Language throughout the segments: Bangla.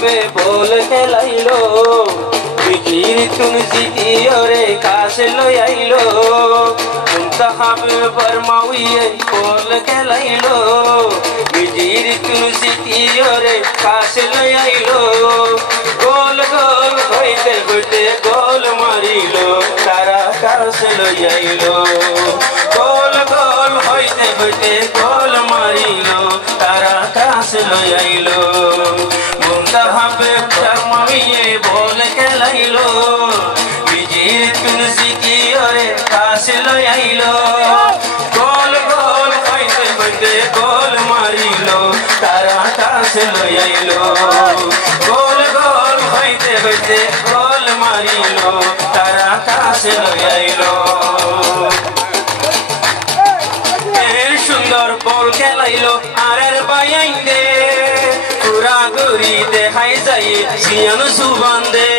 ভাবে বল খেলাইলো বিজির তুন জিতিয়রে কাছে লই আইলো মুনতাহাব বরমাউয়ে বল খেলাইলো বিজির তুন জিতিয়রে কাছে লই আইলো গোল গোল হইতে হইতে গোল মারিলো তারা কাছে লই আইলো গোল গোল হইতে হইতে গোল মারিলো তারা কাছে লই আইলো মুনতাহাব বরমাউয়ে বল খেলাইলো বিজির তুন জিতিয়রে কাছে লই আইলো গোল গোল হইতে হইতে গোল মারিলো তারা কাছে লই আইলো গোল গোল হইতে হইতে গোল মারিলো তারা কাছে লই আইলো সুন্দর বল খেলাইলো আরের বাইন্দে পুরা গরি দেখাই যায় সিয়ানো সুবান দে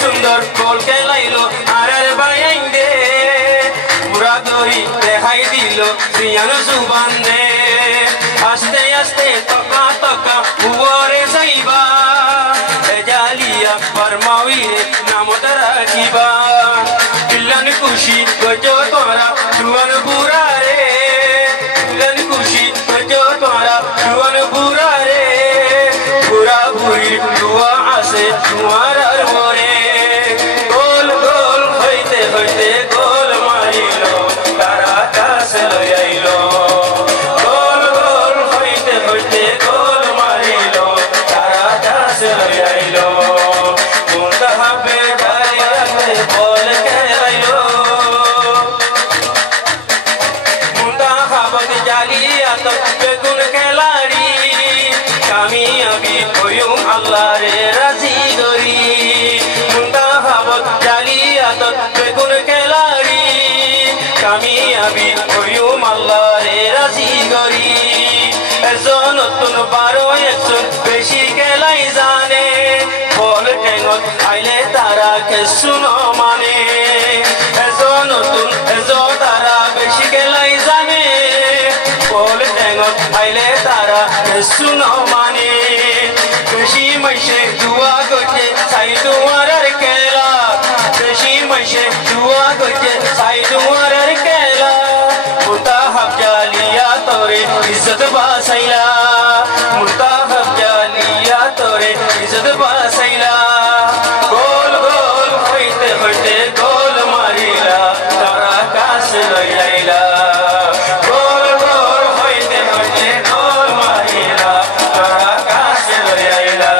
সুন্দর বল খেলাইলো আরের বাইন্দে পুরা গরি দেখাই দিল সিয়ানো সুবান দে আস্তে আস্তে তকা তকা উয়ারে যাইবা জালিয়া বরমাউয়ে নাম রাখিবা দিলান খুশি গজো তোরা জুয়ান বুড়া রে দিলান খুশি গজো তোরা জুয়ান বুড়া রে বুড়া বুড়ি দুয়া আছে তোমার আর মরে গোল গোল হইতে হইতে গোল মারিলো তারা কাছে লই আইলো গোল গোল হইতে হইতে গোল মারিলো তারা কাছে লই আইলো মুনতাহাবে দাঁড়িয়ে বল খেলাইলো মুনতাহাবত জালিয়াত বেগুন খেলাড়ি কামিয়াবি হইম আল্লাহরে রাজি করি মুনতাহাবত জালিয়াত বেগুন খেলাড়ি কামিয়াবি হইম আল্লাহরে রাজি করি এজন নতুন 12 বেশি খেলাই জানে বল টেঙত আইলে তারা কে শুনো মানে এজন নতুন এজন তারা বেশি খেলাই জানে বল টেঙত আইলে তারা কে শুনো মানে বেশি মাইসে দুয়া করতে চাই দুয়ারের খেলা বেশি মাইসে দুয়া করতে চাই দুয়ারের খেলা মুনতাহাব জালিয়া তোরে ইজ্জত বাসাইলা মুনতাহাব জালিয়া তোরে ইজ্জত বাসাইলা গোল গোল হইতে হইতে গোল মারিলা তারা কাছে লই আইলা গোল গোল হইতে হইতে গোল মারিলা তারা কাছে লই আইলা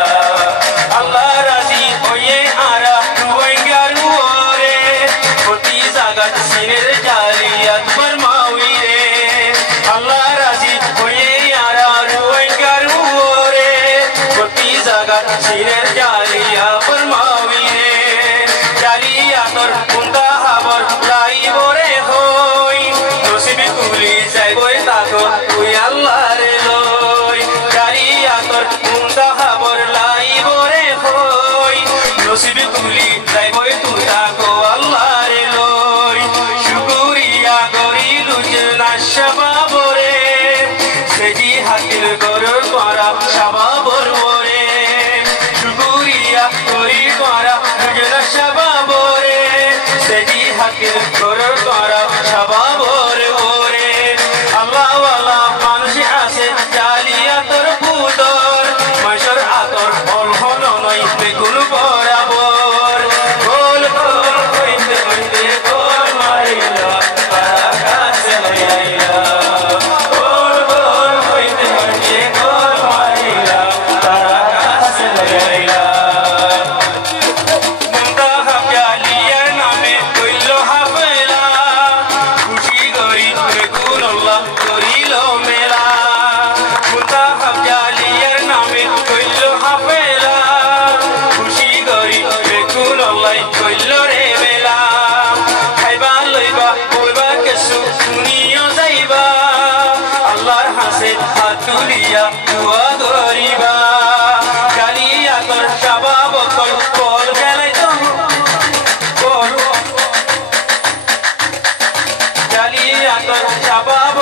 আল্লাহ রাজি হইয়ে আরা রুইঙ্গা রুরে প্রতি জাগাত সিনের জালিয়াত বরমাউই রে আল্লাহ রাজি হইয়ে আরা রুইঙ্গা রুরে প্রতি জাগাত সিনের জালিয়া বরমাউই রে জালিয়াতর মুনতাহাবর লাইবরে হই নসিবে কুলি যাইবই তাকো তুই আল্লাহ রে লই জালিয়াতর মুনতাহাবর লাইবরে হই নসিবে কুলি যাইবই তুই তাকো আল্লাহ রে লই শুকরিয়া করিলু যে নাশবাবরে সেজি হাতিল গরর করা শাবাবর মরে শুকরিয়া করি করা যে নাশবাবরে সেজি হাতিল গরর করা শাবাবর মরে আল্লাহ ওয়ালা মানুষ আছে জালিয়াতর পুতর মাশর আতর বল হলো নয় বেগুন বরাবর গোল গোল হইতে হইতে গোল মারিলা তারা কাছে লই আইলা গোল গোল হইতে হইতে গোল মারিলা তারা কাছে লই আইলা মুনতাহাব জালিয়ার নামে কইল হাফেলা খুশি করি বেগুন আল্লাহ করিল মেলা মুনতাহাব জালিয়ার নামে কইল হাফেলা খুশি করি বেগুন আল্লাহ কইল রে মেলা খাইবা লইবা বলবা কিছু শুনিও যাইবা আল্লাহর হাসে হাত তুলিয়া দোয়া করিবা জালিয়াতর শাবাব কল বল খেলাইতো বল জালিয়াতর শাবাব